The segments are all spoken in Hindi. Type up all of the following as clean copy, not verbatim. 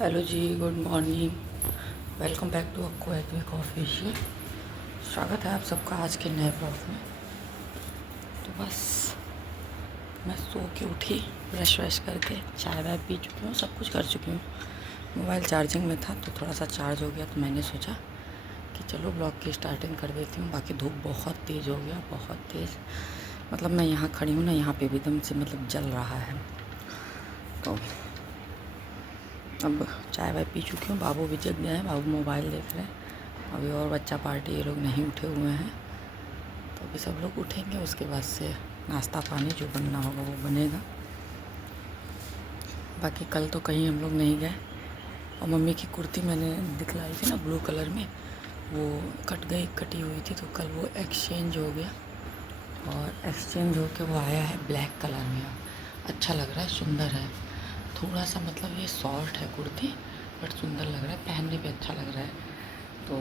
हेलो जी, good morning. Welcome back to अक्को एग्विक ऑफिशियल। स्वागत है आप सबका आज के नए ब्लॉग में। तो बस मैं सो के उठी, ब्रश व्रश करके चाय वाय पी चुकी हूँ, सब कुछ कर चुकी हूँ। मोबाइल चार्जिंग में था तो थोड़ा सा चार्ज हो गया, तो मैंने सोचा कि चलो ब्लॉग की स्टार्टिंग कर देती हूँ। बाकी धूप बहुत तेज़ हो गया, बहुत तेज़। मतलब मैं यहाँ खड़ी हूँ ना, यहाँ पे भी एकदम से मतलब जल रहा है। तो अब चाय वाय पी चुकी हूँ। बाबू भी जग गए हैं, बाबू मोबाइल देख रहे हैं। अभी और बच्चा पार्टी ये लोग नहीं उठे हुए हैं, तो अभी सब लोग उठेंगे, उसके बाद से नाश्ता पानी जो बनना होगा वो बनेगा। बाकी कल तो कहीं हम लोग नहीं गए। और मम्मी की कुर्ती मैंने दिखलाई थी ना ब्लू कलर में, वो कटी हुई थी, तो कल वो एक्सचेंज हो गया और एक्सचेंज होके वो आया है ब्लैक कलर में। अच्छा लग रहा है, सुंदर है। थोड़ा सा मतलब ये शॉर्ट है कुर्ती, बट सुंदर लग रहा है, पहनने पे अच्छा लग रहा है। तो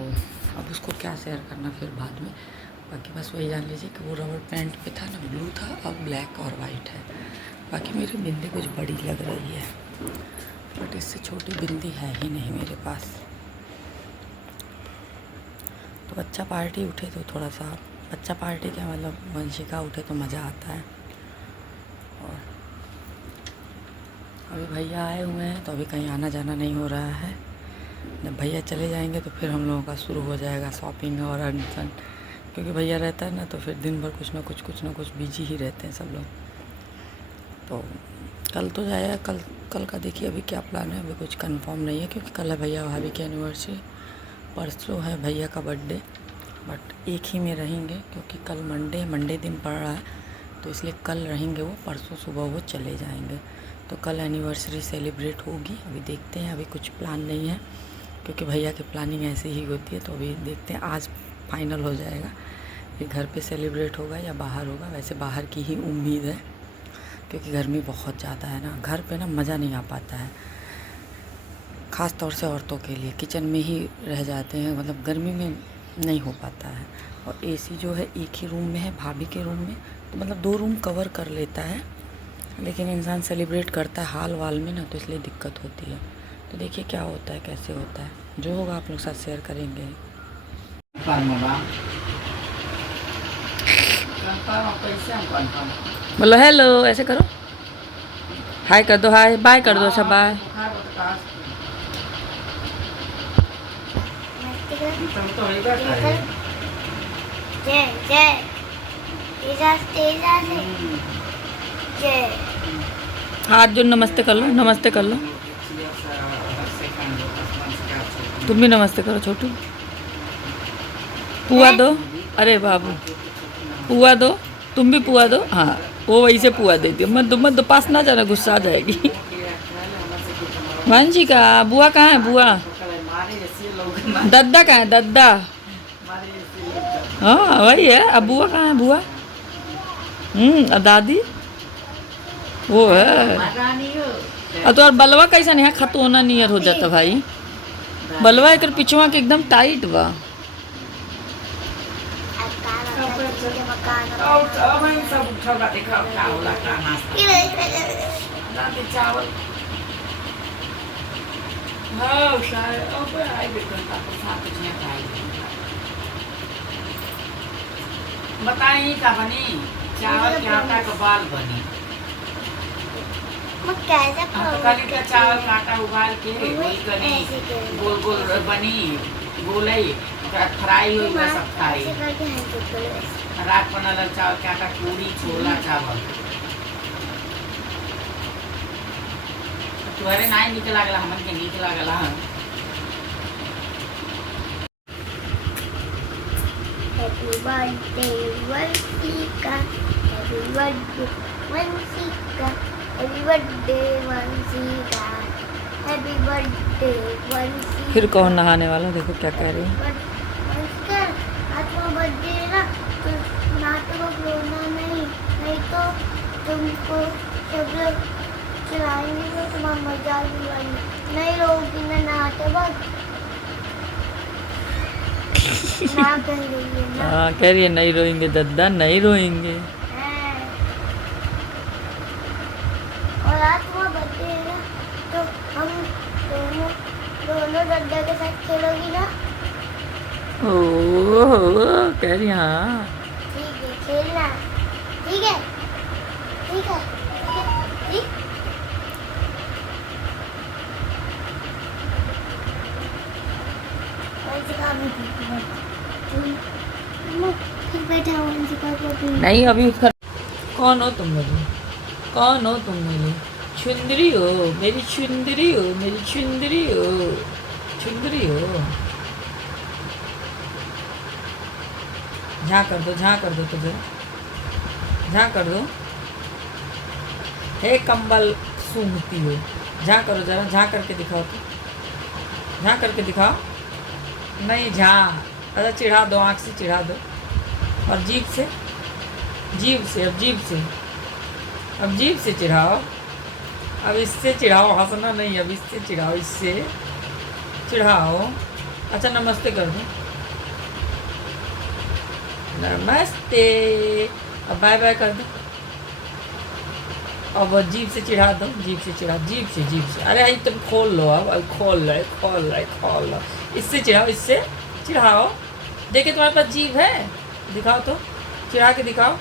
अब उसको क्या शेयर करना फिर बाद में। बाकी बस वही जान लीजिए कि वो रबर पैंट पे था ना, ब्लू था, अब ब्लैक और वाइट है। बाकी मेरी बिंदी कुछ बड़ी लग रही है, बट इससे छोटी बिंदी है ही नहीं मेरे पास। तो बच्चा पार्टी उठे तो थोड़ा सा, बच्चा पार्टी क्या मतलब वंशिका उठे तो मज़ा आता है। और अभी भैया आए हुए हैं तो अभी कहीं आना जाना नहीं हो रहा है। जब भैया चले जाएंगे तो फिर हम लोगों का शुरू हो जाएगा शॉपिंग और अनशन, क्योंकि भैया रहता है ना तो फिर दिन भर कुछ ना कुछ बिजी ही रहते हैं सब लोग। तो कल तो जाएगा, कल का देखिए अभी क्या प्लान है, अभी कुछ कंफर्म नहीं है, क्योंकि कल है भैया भाभी की एनिवर्सरी, परसों है भैया का बर्थडे। बट एक ही में रहेंगे क्योंकि कल मंडे दिन पड़ रहा है, तो इसलिए कल रहेंगे वो, परसों सुबह वो चले जाएंगे। तो कल एनिवर्सरी सेलिब्रेट होगी। अभी देखते हैं, अभी कुछ प्लान नहीं है, क्योंकि भैया की प्लानिंग ऐसी ही होती है। तो अभी देखते हैं, आज फाइनल हो जाएगा कि घर पे सेलिब्रेट होगा या बाहर होगा। वैसे बाहर की ही उम्मीद है, क्योंकि गर्मी बहुत ज़्यादा है ना, घर पे ना मज़ा नहीं आ पाता है। ख़ास तौर से औरतों के लिए किचन में ही रह जाते हैं, मतलब गर्मी में नहीं हो पाता है। और एसी जो है एक ही रूम में है, भाभी के रूम में, तो मतलब 2 रूम कवर कर लेता है, लेकिन इंसान सेलिब्रेट करता है हाल वाल में ना, तो इसलिए दिक्कत होती है। तो देखिए क्या होता है, कैसे होता है, जो होगा आप लोग साथ शेयर करेंगे। बोलो हेलो, ऐसे करो, हाय कर दो, हाय बाय कर दो, अच्छा बाय। हाथ जो नमस्ते कर लो, नमस्ते कर लो, तुम भी नमस्ते करो छोटू। पुआ दो, अरे बाबू पुआ दो, तुम भी पुआ दो। हाँ वो वही से पुआ देती हूँ, मत दो, पास ना जाना, गुस्सा आ जाएगी। वंशी का बुआ कहाँ है, बुआ दद्दा कहाँ है, दद्दा। हाँ वही है, अब बुआ कहाँ है, बुआ और दादी वो है। अब तो यार बलवा कैसा नहीं है, खतौना नियर हो जाता भाई। बलवा एक पिछवा के एकदम टाइट बा। बताई का बनी चावल के आटा का बाल बनी। तो कल का चावल का आटा उबाल के वही कनी गोल गोल बनी, गोलई फ्राई हुई बस सब खाई। रात बनल चावल के आटा, पूरी छोला चावल। तुहरे नाई निक लागला, हमन के निक लागला। Happy birthday, Vansika. Happy birthday, Vansika. Happy birthday, Vansika. Happy birthday, Vansika. फिर कौन नहाने वाला, देखो क्या कह रही है। वंशिका, आज तुम्हारा बर्थडे है ना, तो नाटक को रोना नहीं तो तुमको सब लोग चलाएंगे तो तुम्हारा मजाक उड़ाएंगे। नहीं रोगी ना नाटक वक्त। हाँ कह रही है नहीं रोएंगे दद्दा, नहीं रोएंगे। और आज तुम्हारा बर्थडे है ना, तो हम दोनों गड्ढा के साथ खेलोगी ना? ओह कह रही हाँ। ठीक है, खेलना। ठीक है, ठीक है, ठीक। वंशिका भी फिर बैठा वंशिका को भी। नहीं अभी उसका कौन हो तुम मेरी, कौन हो तुम मेरी चुंदरी हो, मेरी चुंदरी हो, मेरी चुंदरी हो, चुंदरी हो। झाँक कर दो तुझे, झाँक कर दो। हे कंबल सूंघती हो, झाँक करो जरा, झाँक करके दिखाओ तो, झाँक करके दिखाओ। नहीं झाँक, अच्छा चिढ़ा दो, आँख से चिढ़ा दो और जीभ से, जीभ से, अब जीभ से, अब जीभ से चिढ़ाओ, अब इससे चिढ़ाओ, हंसना नहीं, अब इससे चिढ़ाओ, इससे चिढ़ाओ। अच्छा नमस्ते कर दो, नमस्ते, अब बाय बाय कर दो। अब जीभ से चिढ़ा दो, जीभ से चिढ़ा, जीभ से, जीभ से। अरे तुम खोल लो, अब खोल लो, खोल लो, खोल लो। इससे चिढ़ाओ, इससे चिढ़ाओ। देखे तुम्हारे पास जीभ है, दिखाओ तो, चिढ़ा के दिखाओ,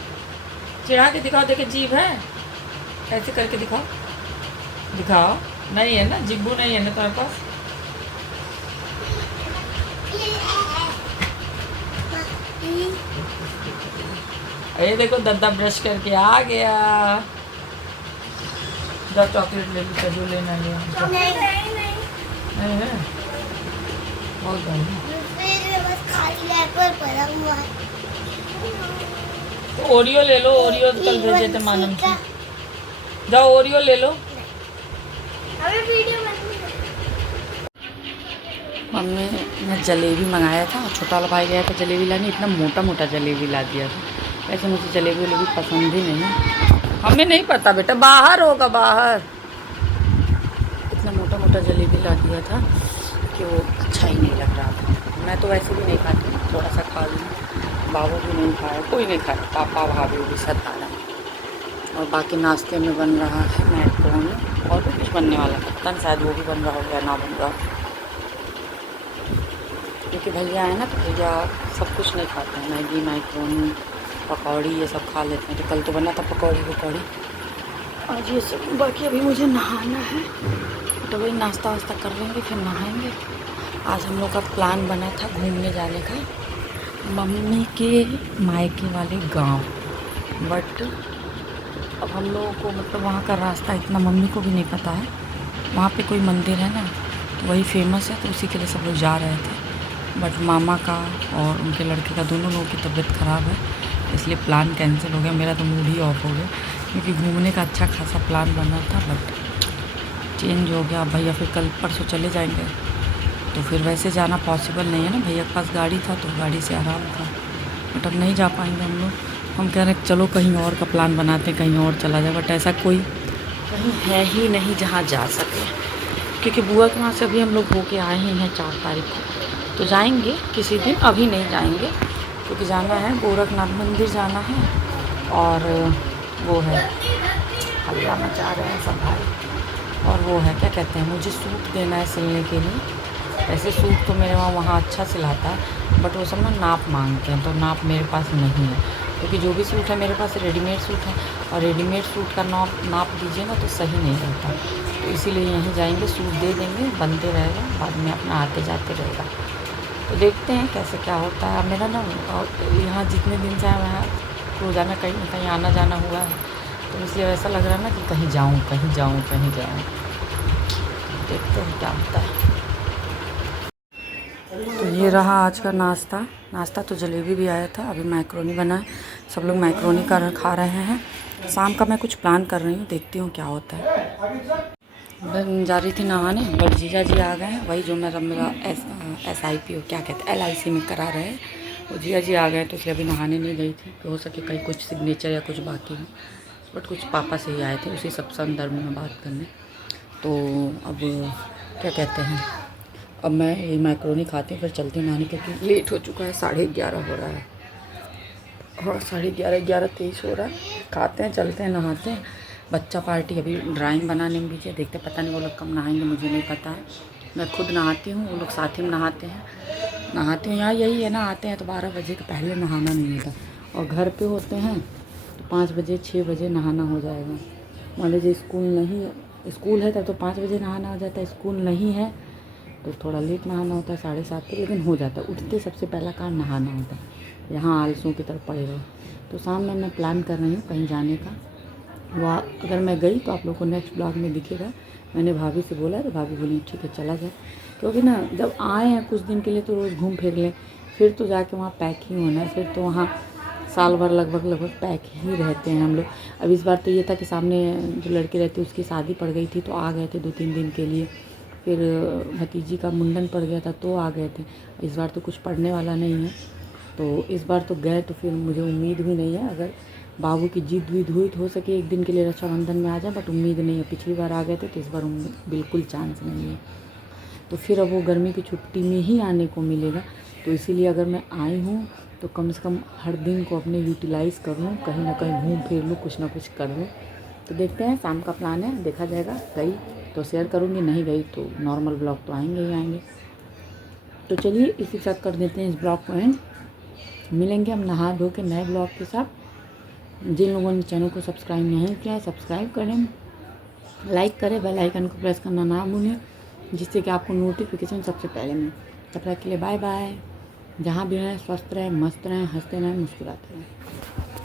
चिढ़ा के दिखाओ, देखे जीभ है, ऐसे करके दिखाओ, दिखाओ। नहीं है ना, जिब्बू नहीं है ना तुम्हारे पास। अरे देखो दद्दा ब्रश करके आ गया। जाओ चॉकलेट ले लो, जो लेना लिया। नहीं है बहुत बस खाली रैपर पड़ा हुआ है। तो ओरियो ले लो, ओरियो कल भेजे थे मानम से। जाओ ओरियो ले लो। अबे वीडियो मम्मी ने जलेबी मंगाया था, छोटा वाला भाई गया था जलेबी लाने, इतना मोटा मोटा जलेबी ला दिया था। ऐसे मुझे जलेबी वलेबी पसंद ही नहीं है, हमें नहीं पता बेटा, बाहर होगा बाहर। इतना मोटा मोटा जलेबी ला दिया था कि वो अच्छा ही नहीं लग रहा था। मैं तो वैसे भी नहीं खाती, थोड़ा सा खा लूँ, बाबू भी नहीं खाया, कोई नहीं खाया, पापा भाभी भी सब खा रहे हैं। और बाकी नाश्ते में बन रहा है मैक्रोनी, और भी कुछ बनने वाला है, पता नहीं शायद वो भी बन रहा हो या ना बन रहा, क्योंकि भैया है ना, तो भैया सब कुछ नहीं खाते हैं, मैगी मैक्रोनी पकौड़ी ये सब खा लेते हैं। तो कल तो बना था पकौड़ी पकौड़ी, आज ये सब। बाकी अभी मुझे नहाना है, तो वही नाश्ता वास्ता कर लेंगे फिर नहाएंगे। आज हम लोग का प्लान बना था घूमने जाने का, मम्मी के मायके वाले गांव, बट अब हम लोगों को मतलब वहाँ का रास्ता इतना मम्मी को भी नहीं पता है। वहाँ पे कोई मंदिर है ना, तो वही फेमस है, तो उसी के लिए सब लोग जा रहे थे। बट मामा का और उनके लड़के का दोनों लोगों की तबीयत ख़राब है, इसलिए प्लान कैंसिल हो गया। मेरा तो मूड ही ऑफ हो गया, क्योंकि घूमने का अच्छा खासा प्लान बना था, बट चेंज हो गया। भैया फिर कल परसों चले जाएंगे, तो फिर वैसे जाना पॉसिबल नहीं है ना, भैया के पास गाड़ी था तो गाड़ी से आराम था, बट अब नहीं जा पाएंगे हम लोग। हम कह रहे हैं चलो कहीं और का प्लान बनाते हैं, कहीं और चला जाए, बट ऐसा कोई कहीं है ही नहीं जहाँ जा सके, क्योंकि बुआ के वहाँ से अभी हम लोग होके आए ही हैं 4 तारीख को, तो जाएंगे किसी दिन, अभी नहीं जाएंगे, क्योंकि जाना है गोरखनाथ मंदिर जाना है, और वो है हल्ला मचा रहे हैं सब भाई, और वो है क्या कहते हैं, मुझे सूट देना है सिलने के लिए। ऐसे सूट तो मेरे वहाँ अच्छा सिलाता है, बट वो सब ना नाप मांगते हैं, तो नाप मेरे पास नहीं है, क्योंकि जो भी सूट है मेरे पास रेडीमेड सूट है, और रेडीमेड सूट का नाप दीजिए ना तो सही नहीं रहता, तो इसीलिए यहीं जाएंगे, सूट दे देंगे, बनते रहेगा, बाद में अपना आते जाते रहेगा। तो देखते हैं कैसे क्या होता है। मेरा ना यहाँ जितने दिन से मैं रोज़ाना कहीं ना कहीं आना जाना हुआ है, तो इसलिए ऐसा लग रहा है ना कि कहीं जाऊँ कहीं जाऊँ कहीं जाऊँ। देखते हैं क्या होता है। तो ये रहा आज का नाश्ता तो जलेबी भी आया था, अभी मैक्रोनी बना है, सब लोग मैक्रोनी का खा रहे हैं। शाम का मैं कुछ प्लान कर रही हूँ, देखती हूँ क्या होता है। मैं जा रही थी नहाने, बट जीजा जी आ गए हैं, वही जो मेरा SIP क्या कहते हैं LIC में करा रहे हैं, वो जीजा जी आ गए, तो इसलिए अभी नहाने नहीं गई थी, तो हो सके कहीं कुछ सिग्नेचर या कुछ बाकी हो, बट कुछ पापा से ही आए थे उसी सब संदर्भ में बात करने। तो अब क्या कहते हैं, अब मैं ये मैक्रोनी खाती हूँ, फिर चलती हूँ नहाने, क्योंकि लेट हो चुका है, 11:30 हो रहा है, और 11:30 हो रहा है। खाते हैं, चलते हैं, नहाते हैं। बच्चा पार्टी अभी ड्राइंग बनाने में बिजी है, देखते पता नहीं वो लोग कब नहाएंगे, मुझे नहीं पता है। मैं खुद नहाती हूँ, वो लोग साथ ही में नहाते हैं। नहाते हैं यहाँ यही है ना, आते हैं तो 12 बजे के पहले नहाना नहीं होता, और घर पे होते हैं तो 5 बजे 6 बजे नहाना हो जाएगा। मान लीजिए स्कूल है तब तो 5 बजे नहाना हो जाता है, स्कूल नहीं है तो थोड़ा लेट नहाना होता है 7:30 पे, लेकिन हो जाता है। उठते सबसे पहला काम नहाना होता है, यहाँ आलसों की तरफ पड़े रहो। तो शाम में मैं प्लान कर रही हूँ कहीं जाने का, वहाँ अगर मैं गई तो आप लोग को नेक्स्ट ब्लॉग में दिखेगा। मैंने भाभी से बोला तो भाभी बोली ठीक है चला जाए, क्योंकि ना जब आए हैं कुछ दिन के लिए तो रोज़ घूम फिर लें, फिर तो जाके वहाँ पैक ही होना है, फिर तो वहाँ साल भर लगभग पैक ही रहते हैं हम लोग। अब इस बार तो ये था कि सामने जो लड़की रहती उसकी शादी पड़ गई थी तो आ गए थे 2-3 दिन के लिए, फिर भतीजी का मुंडन पड़ गया था तो आ गए थे। इस बार तो कुछ पड़ने वाला नहीं है, तो इस बार तो गए तो फिर मुझे उम्मीद भी नहीं है, अगर बाबू की जिद विद हुई तो हो सके एक दिन के लिए रक्षाबंधन में आ जाए, बट उम्मीद नहीं है। पिछली बार आ गए थे तो इस बार बिल्कुल चांस नहीं है। तो फिर अब वो गर्मी की छुट्टी में ही आने को मिलेगा, तो इसीलिए अगर मैं आई हूँ तो कम से कम हर दिन को अपने यूटिलाइज़ कर लूँ, कहीं ना कहीं घूम फिर लूँ, कुछ ना कुछ कर लूँ। तो देखते हैं, शाम का प्लान है, देखा जाएगा। गई तो शेयर करूँगी, नहीं गई तो नॉर्मल ब्लॉग तो आएंगे ही आएंगे। तो चलिए इसी के साथ कर देते हैं इस ब्लॉग को एंड। मिलेंगे हम नहा धो के नए ब्लॉग के साथ। जिन लोगों ने चैनल को सब्सक्राइब नहीं किया है सब्सक्राइब करें, लाइक करें, बेल आइकन को प्रेस करना ना भूलें, जिससे कि आपको नोटिफिकेशन सबसे पहले मिले। तब तक के लिए बाय बाय। जहाँ भी रहें स्वस्थ रहें, मस्त रहें, हंसते रहें, मुस्कुराते रहें।